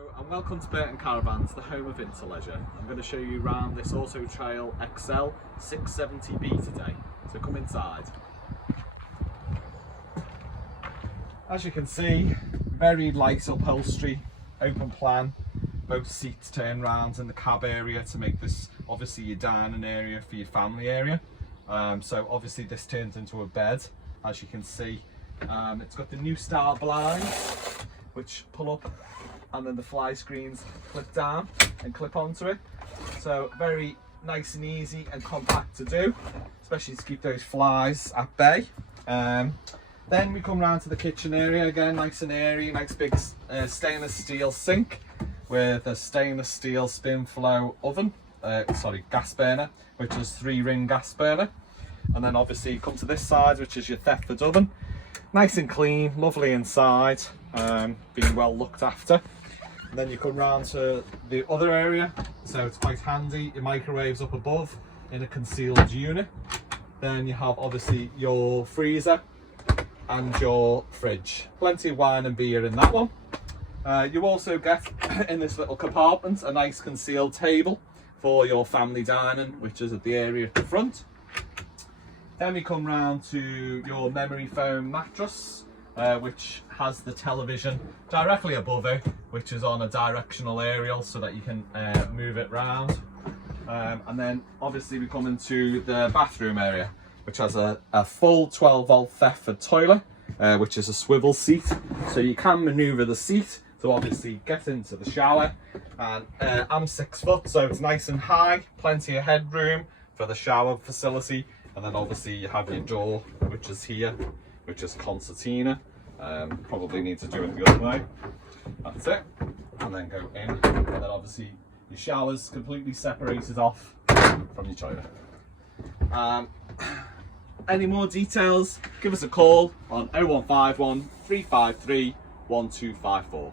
And welcome to Burton Caravans, the home of Interleisure. I'm going to show you around this Autotrail XL 670B today, so come inside. As you can see, very light upholstery, open plan, both seats turn round in the cab area to make this obviously your dining area for your family area. So obviously this turns into a bed, as you can see. It's got the new style blinds which pull up, and then the fly screens clip down and clip onto it. So very nice and easy and compact to do, especially to keep those flies at bay. Then we come round to the kitchen area again, nice and airy, nice big stainless steel sink with a stainless steel spin flow oven, gas burner, which is 3-ring gas burner. And then obviously you come to this side, which is your Thetford oven. Nice and clean, lovely inside, being well looked after. And then you come round to the other area, so it's quite handy. Your microwave's up above in a concealed unit. Then you have obviously your freezer and your fridge. Plenty of wine and beer in that one. You also get in this little compartment a nice concealed table for your family dining, which is at the area at the front. Then we come round to your memory foam mattress, which has the television directly above it, which is on a directional aerial so that you can move it round. And then obviously we come into the bathroom area, which has a full 12-volt Thetford toilet, which is a swivel seat. So you can manoeuvre the seat to obviously get into the shower. And I'm 6 foot, so it's nice and high, plenty of headroom for the shower facility. And then obviously you have your door, which is here, which is concertina. Probably need to do it the other way. That's it. And then go in. And then obviously your shower's completely separated off from your toilet. Any more details, give us a call on 0151 353 1254.